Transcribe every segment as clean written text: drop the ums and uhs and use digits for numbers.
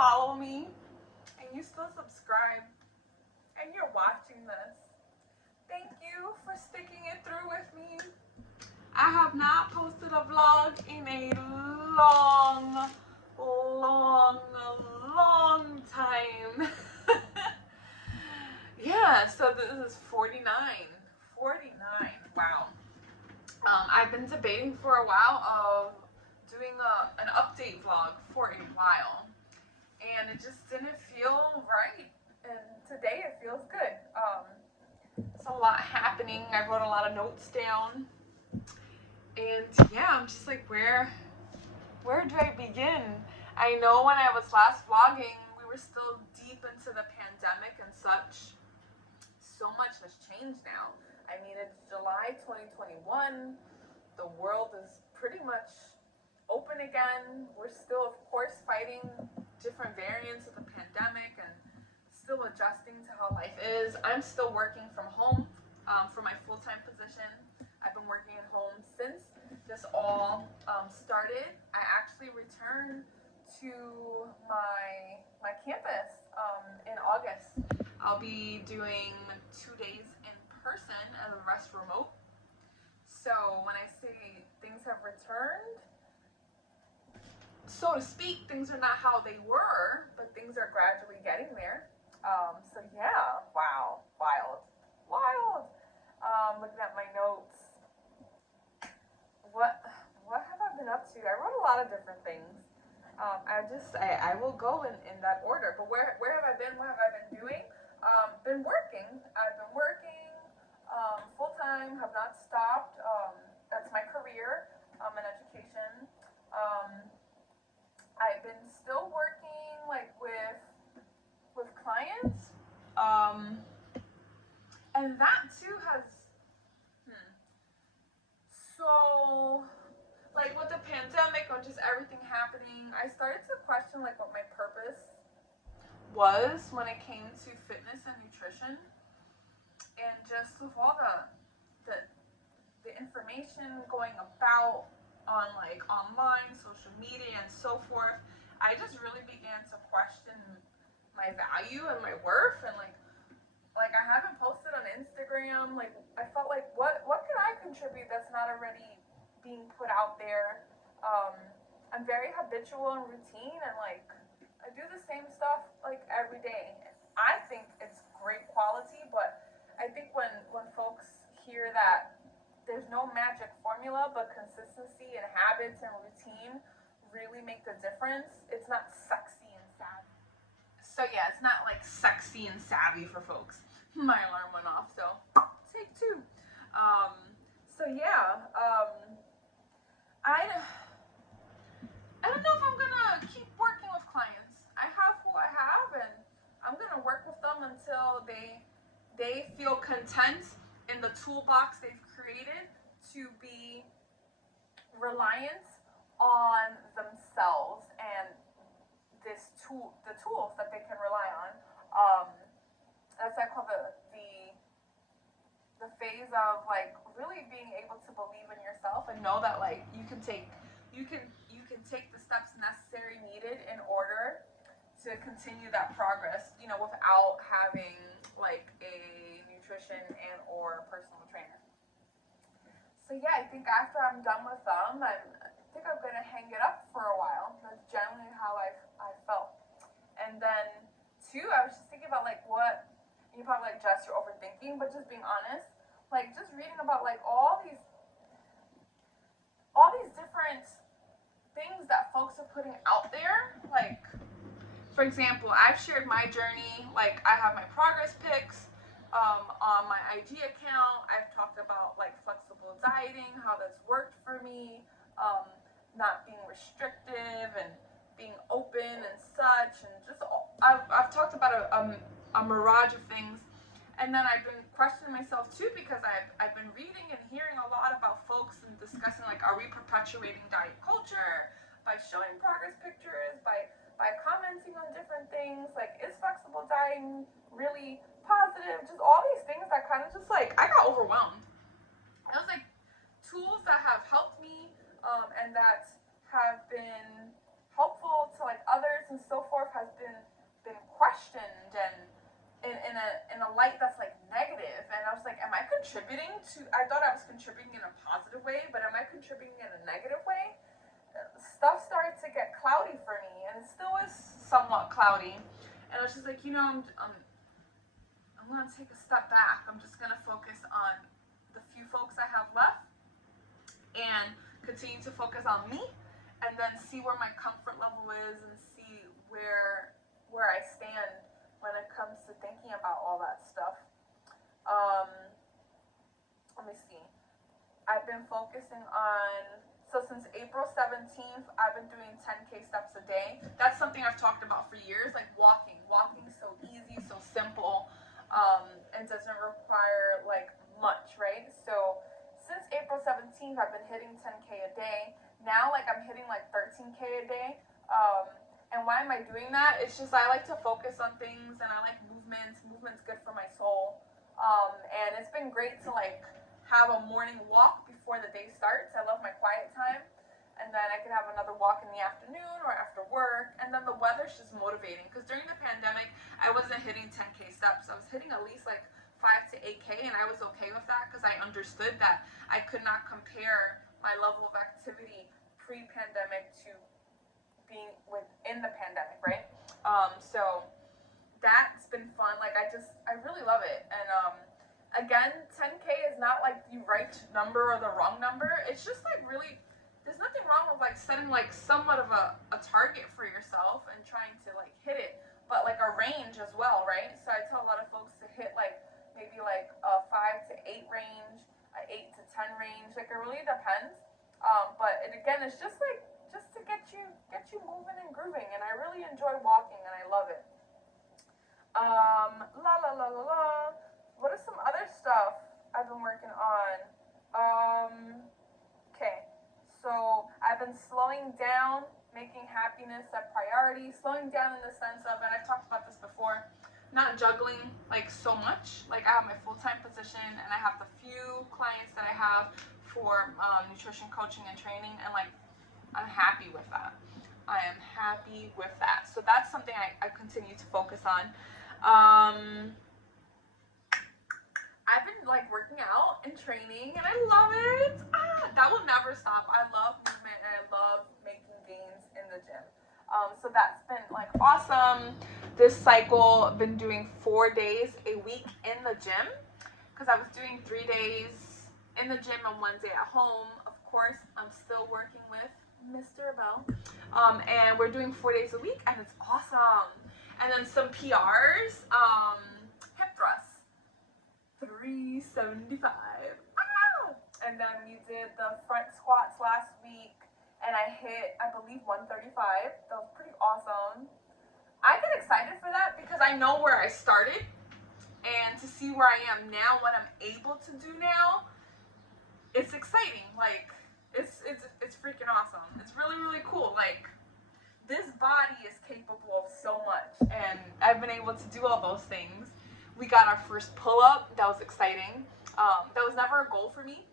follow me and you still subscribe and you're watching this, thank you for sticking it through with me. I have not posted a vlog in a long, long time. Yeah, so this is 49. 49. Wow. I've been debating for a while of doing an update vlog for a while, and it just didn't feel right. And today it feels good. There's a lot happening. I wrote a lot of notes down, and yeah, I'm just like, where do I begin? I know when I was last vlogging, we were still deep into the pandemic and such. So much has changed now. I mean, it's July 2021. The world is pretty much open again. We're still, of course, fighting different variants of the pandemic and still adjusting to how life is. I'm still working from home for my full-time position. I've been working at home since this all started. I actually returned to my campus in August. I'll be doing 2 days in person and the rest remote. So when I say things have returned, so to speak, things are not how they were, but things are gradually getting there. So yeah, wow, wild. Looking at my notes. What have I been up to? I wrote a lot of different things. I will go in that order. But where have I been? What have I been doing? Been working. I've been working full time. Have not stopped. That's my career in education. I've been still working like with clients, and that too has. So, like with the pandemic or just everything happening, I started to question like what my purpose was when it came to fitness and nutrition, and just with all the information going about on like online, social media, and so forth, I just really began to question my value and my worth, and like I haven't posted on Instagram. Like I felt like what can I contribute that's not already being put out there? I'm very habitual and routine, and like I do the same stuff like every day. I think it's great quality, but I think when folks hear that there's no magic formula, but consistency and habits and routine really make the difference. It's not sexy and savvy. So yeah, it's not like sexy and savvy for folks. My alarm went off, so take two. So yeah, I don't know if I'm gonna keep working with clients. I have who I have, and I'm gonna work with them until they feel content in the toolbox they've created to be reliant on themselves and the tools that they can rely on. That's I call the phase of like really being able to believe in yourself and know that like you can take the steps necessary needed in order to continue that progress, you know, without having like a nutrition and or personal trainer. So yeah, I think after I'm done with them, I think I'm gonna hang it up for a while. That's generally how I felt. And then two, I was just thinking about like what you probably like, Jess, you're overthinking, but just being honest, like just reading about like all these different things that folks are putting out there. Like for example, I've shared my journey. Like I have my progress pics on my IG account. I've talked about like flexible dieting, how that's worked for me, not being restrictive and being open and such, and just I've talked about a mirage of things. And then I've been questioning myself too, because I've been reading and hearing a lot about folks and discussing like, are we perpetuating diet culture by showing progress pictures, by commenting on different things, like is flexible dieting really positive? Just all these things that kind of just like I got overwhelmed. It was like tools that have helped me and that have been helpful to like others and so forth has a light that's like negative, and I was like, am I contributing to, I thought I was contributing in a positive way, but am I contributing in a negative way? Stuff started to get cloudy for me, and it still is somewhat cloudy, and I was just like, I'm gonna take a step back. I'm just gonna focus on the few folks I have left and continue to focus on me, and then see where my comfort level is and see where I stand when it comes to thinking about all that stuff. Let me see. I've been focusing on, so since April 17th, I've been doing 10K steps a day. That's something I've talked about for years, like walking. Walking so easy, so simple, and doesn't require like much, right? So since April 17th, I've been hitting 10K a day. Now, like I'm hitting like 13K a day. And why am I doing that? It's just I like to focus on things, and I like movements. Movement's good for my soul. And it's been great to like have a morning walk before the day starts. I love my quiet time. And then I can have another walk in the afternoon or after work. And then the weather's just motivating. Because during the pandemic, I wasn't hitting 10K steps. I was hitting at least like 5 to 8K, and I was okay with that because I understood that I could not compare my level of activity pre-pandemic to being within the pandemic, right? So that's been fun. Like I really love it. And again, 10K is not like the right number or the wrong number. It's just like really, there's nothing wrong with like setting like somewhat of a target for yourself and trying to like hit it, but like a range as well, right? So I tell a lot of folks to hit like maybe like a 5 to 8 range, a 8 to 10 range. Like it really depends. But again, it's just to get you moving and grooving. And I really enjoy walking, and I love it. La la la la la. What is some other stuff I've been working on? Okay. So I've been slowing down, making happiness a priority. Slowing down in the sense of, and I've talked about this before, not juggling like so much. Like I have my full-time position, and I have the few clients that I have for nutrition coaching and training, and like I'm happy with that. I am happy with that. So that's something I continue to focus on. I've been like working out and training, and I love it. That will never stop. I love movement, and I love making gains in the gym. So that's been like awesome. This cycle, I've been doing 4 days a week in the gym, because I was doing 3 days in the gym and 1 day at home. Of course, I'm still working with Mr. Bell, and we're doing 4 days a week, and it's awesome. And then some PRs, hip thrusts, 375. And then we did the front squats last week, and I hit, I believe, 135. That was pretty awesome. I get excited for that because I know where I started, and to see where I am now, what I'm able to do now, it's exciting. Like it's freaking awesome. It's really, really cool. Like this body is capable of so much, and I've been able to do all those things. We got our first pull-up. That was exciting. That was never a goal for me.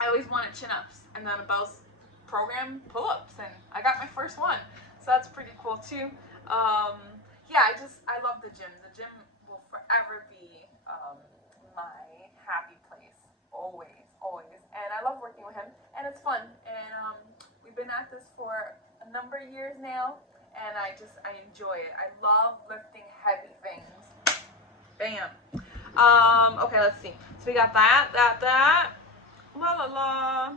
I always wanted chin-ups, and then Bell's program pull-ups, and I got my first one. So that's pretty cool too. Yeah, I love the gym. The gym will forever be my happy place, always, always. And I love working with him, and it's fun. And we've been at this for a number of years now, and I enjoy it. I love lifting heavy things. Bam. Okay, let's see. So we got that. La la la.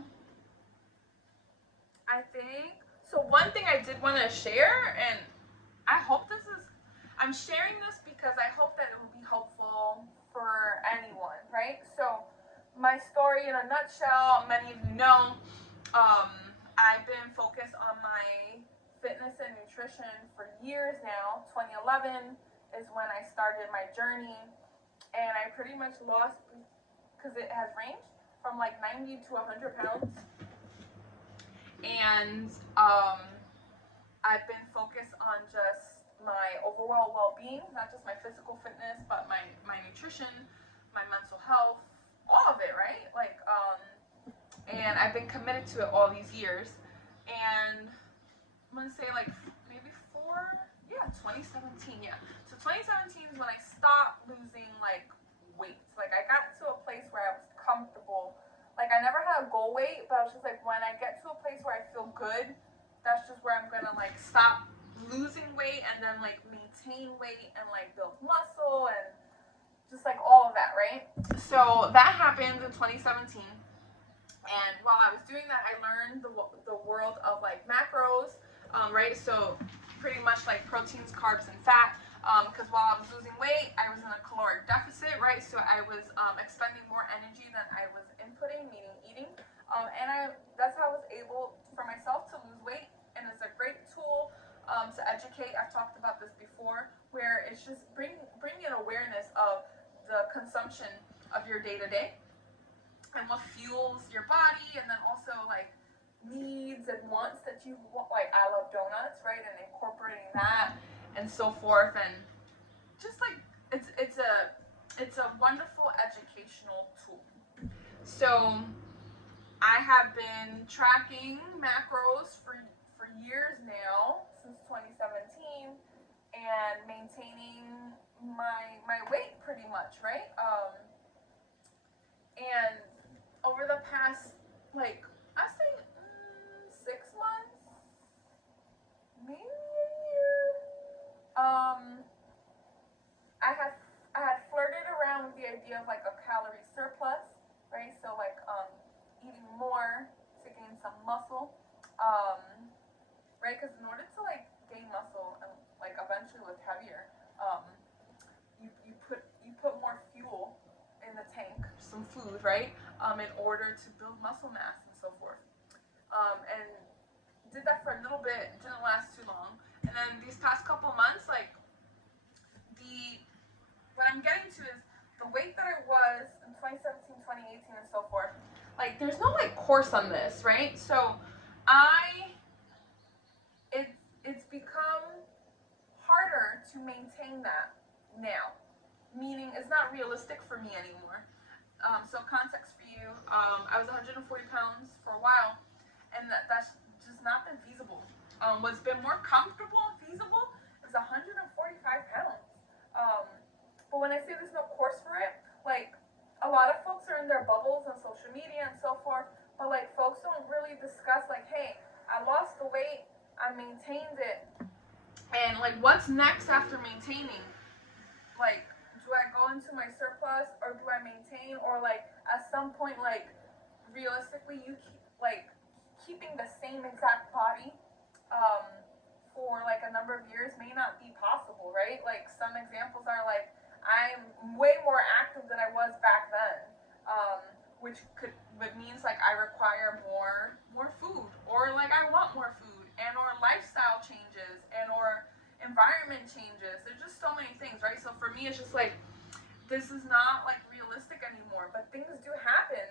I think, so one thing I did want to share, and I hope I'm sharing this because I hope that it will be helpful for anyone, right? So my story in a nutshell, many of you know, I've been focused on my fitness and nutrition for years now. 2011 is when I started my journey, and I pretty much lost, because it has ranged from like 90 to 100 pounds. And I've been focused on just my overall well-being, not just my physical fitness, but my nutrition, my mental health, all of it, right? Like, and I've been committed to it all these years. And I'm gonna say like maybe 2017, yeah. So 2017 is when I stopped losing like weight. Like I got to a place where I was comfortable. Like I never had a goal weight, but I was just like, when I get to a place where I feel good, that's just where I'm gonna like stop losing weight and then like maintain weight and like build muscle and just like all of that, right? So that happened in 2017. And while I was doing that, I learned the world of like macros, right? So pretty much like proteins, carbs, and fat. Because while I was losing weight, I was in a caloric deficit, right? So I was expending more energy than I was inputting, meaning eating. And that's how I was able for myself to lose weight. And it's a great tool to educate. I've talked about this before, where it's just bringing an awareness of the consumption of your day to day and what fuels your body, and then also like needs and wants that you want. Like I love donuts, right? And incorporating that and so forth, and just like it's a wonderful educational tool. So I have been tracking macros for years now, since 2017, and maintaining my weight pretty much, right? And over the past, like, I say 6 months, maybe a year, I had flirted around with the idea of like a calorie surplus, right? So like eating more to gain some muscle, right? Because in order to like gain muscle and like eventually look heavier, you put more fuel in the tank, some food, right? In order to build muscle mass and so forth. And did that for a little bit, didn't last too long. And then these past couple months, like what I'm getting to is the weight that I was in 2017, 2018, and so forth. Like there's no like course on this, right? So it's become harder to maintain that now, meaning it's not realistic for me anymore. So context for you, I was 140 pounds for a while, and that's just not been feasible. What's been more comfortable and feasible is 145 pounds. But when I say there's no course for it, like a lot of folks are in their bubbles on social media and so forth, but like folks don't really discuss like, hey, I lost the weight, I maintained it, and like what's next after maintaining? Like, do I go into my surplus or do I maintain, or like at some point, like realistically, keeping the same exact body for like a number of years may not be possible, right? Like some examples are like I'm way more active than I was back then, which means like I require more food, or like I want more food, and or lifestyle changes, and or environment changes. There's just so many things, right? So for me, it's just like this is not like realistic anymore. But things do happen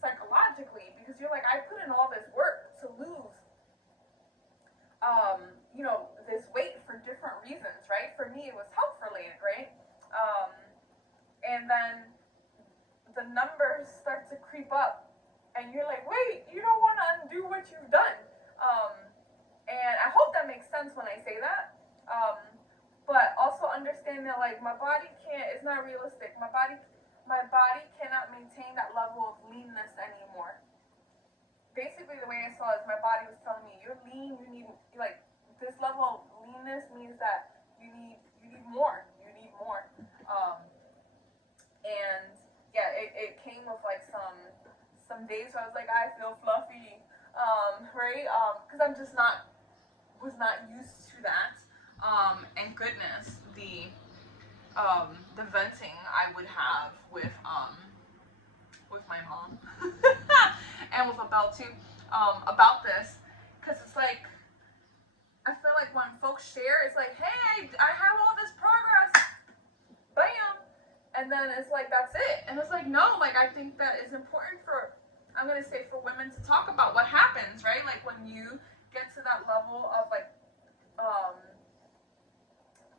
psychologically because you're like, I put in all this work to lose, this weight for different reasons, right? For me, it was health related, right? And then the numbers start to creep up, and you're like, wait, you don't want to undo what you've done. And I hope that makes sense when I say that. But also understand that like my body it's not realistic. My body cannot maintain that level of leanness anymore. Basically, the way I saw it is my body was telling me, you're lean, you need like this level of leanness means that you need more. You need more. And yeah, it came with like some days where I was like, I feel fluffy, right? Because I'm just was not used to that. And goodness, the venting I would have with my mom and with Abel too, about this, because it's like I feel like when folks share, it's like, hey, I have all this progress, bam, and then it's like that's it, and it's like no, like I think that it's important for women to talk about what happens, right? Like when you get to that level of like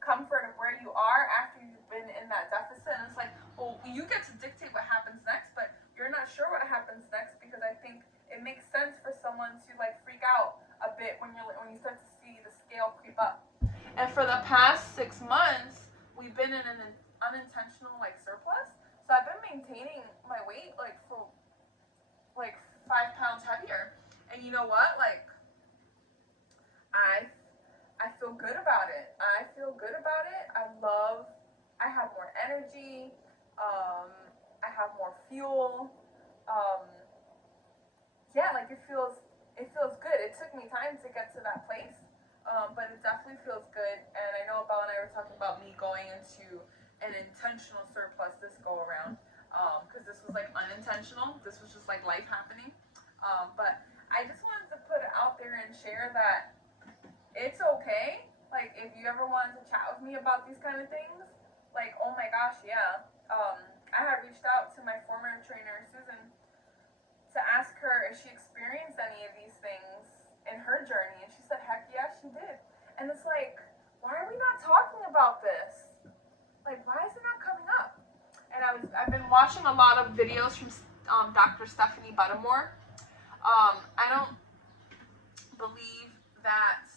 comfort of where you are after you've been in that deficit, and it's like, well, you get to dictate what happens next, but you're not sure what happens next, because I think it makes sense for someone to like freak out a bit when you start to see the scale creep up. And for the past 6 months, we've been in an unintentional like surplus. So I've been maintaining my weight like for like 5 pounds heavier. And you know what? Like I I feel good about it. I feel good about it. I have more energy. Um, I have more fuel. Um, yeah, like it feels good. It took me time to get to that place, but it definitely feels good. And I know Belle and I were talking about me going into an intentional surplus this go around, because this was like unintentional. This was just like life happening. But I just wanted to put it out there and share that it's okay. Like if you ever wanted to chat with me about these kind of things, like oh my gosh, yeah. I had reached out to my former trainer Susan to ask her if she experienced any of these things in her journey, and she said, "Heck yeah, she did." And it's like, why are we not talking about this? Like, why is it not coming up? And I've been watching a lot of videos from Dr. Stephanie Buttermore. I don't believe that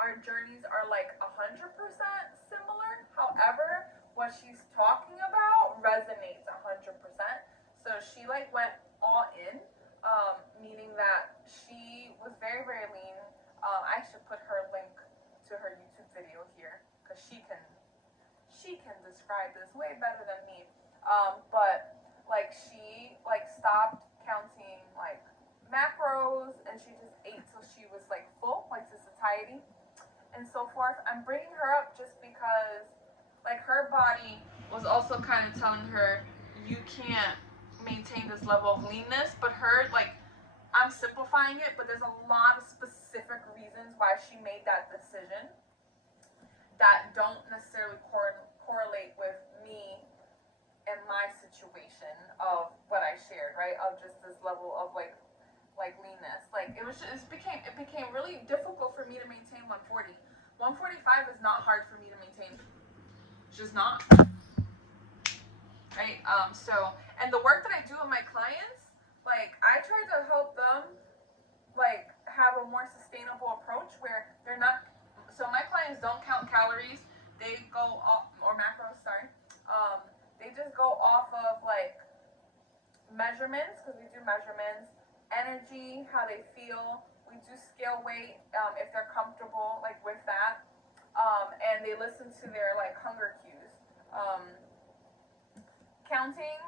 our journeys are like 100% similar. However, what she's talking about resonates 100%. So she like went all in, meaning that she was very, very lean. I should put her link to her YouTube video here because she can describe this way better than me. But like she like stopped counting like macros and she just ate till she was like full, like to satiety and so forth. I'm bringing her up just because like her body was also kind of telling her you can't maintain this level of leanness, but her like I'm simplifying it, but there's a lot of specific reasons why she made that decision that don't necessarily correlate with me and my situation of what I shared, right? Of just this level of like leanness. Like it became really difficult for me to maintain 140. 145 is not hard for me to maintain. It's just not. Right? So and the work that I do with my clients, like I try to help them like have a more sustainable approach where they're not so my clients don't count calories. They go off or macros, sorry. They just go off of like measurements because we do measurements, energy, how they feel. We do scale weight if they're comfortable like with that, and they listen to their like hunger cues. Counting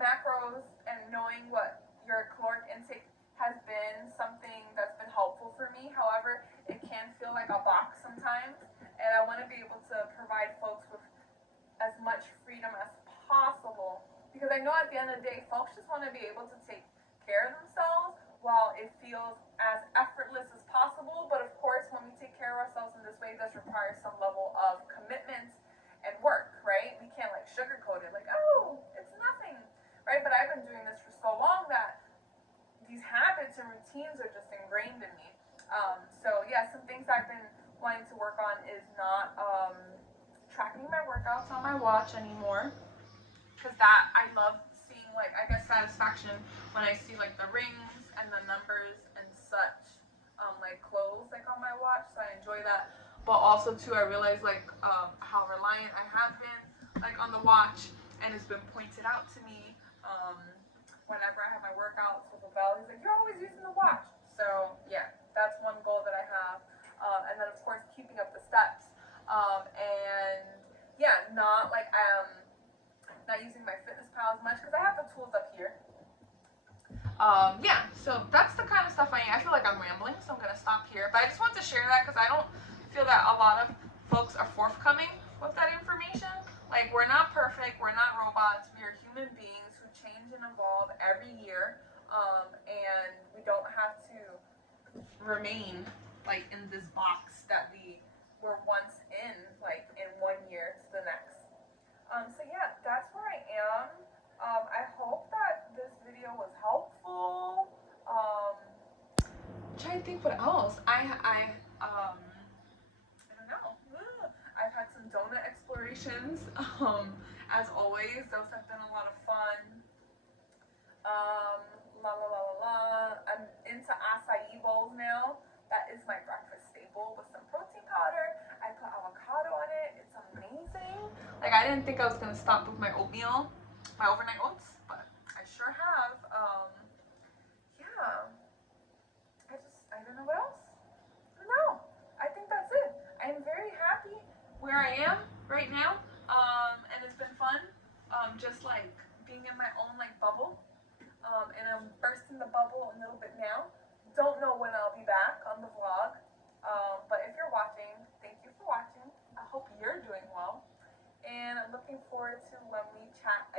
macros and knowing what your caloric intake has been something that's been helpful for me. However, it can feel like a box sometimes, and I want to be able to provide folks with as much freedom as possible because I know at the end of the day, folks just want to be able to take care of themselves while it feels as effortless as possible. But of course, when we take care of ourselves in this way, it does require some level of commitment and work, right? We can't like sugarcoat it like, oh, it's nothing, right? But I've been doing this for so long that these habits and routines are just ingrained in me. So yeah, some things I've been wanting to work on is not tracking my workouts on my watch anymore, because that I love seeing like I get satisfaction when I see like the rings and the numbers and such, like clothes like on my watch. So I enjoy that. But also too, I realize like how reliant I have been like on the watch, and it's been pointed out to me whenever I have my workouts with Belle. He's like, "You're always using the watch." So yeah, that's one goal that I have, and then of course keeping up the steps, and yeah, not using my FitnessPal as much because I have the tools up here. Yeah, so that's the kind of stuff I feel like I'm rambling, so I'm gonna stop here. But I just want to share that because I don't feel that a lot of folks are forthcoming with that information. Like we're not perfect, we're not robots, we are human beings who change and evolve every year, and we don't have to remain like in this box that we were once in, like in 1 year to the next. So yeah, that's where I am. I hope that this video was helpful. I'm trying to think what else. I don't know. I've had some donut explorations. As always, those have been a lot of fun. La la la la la. I'm into acai bowls now. That is my breakfast staple. I didn't think I was gonna stop with my oatmeal, my overnight oats, but I sure have. Yeah. I don't know what else. No, I think that's it. I'm very happy where I am right now, and it's been fun. Just like being in my own like bubble, and I'm bursting the bubble a little bit now. Don't know when I'll be back on the vlog, but if you're watching, thank you for watching. I hope you're doing well, and I'm looking forward to when we chat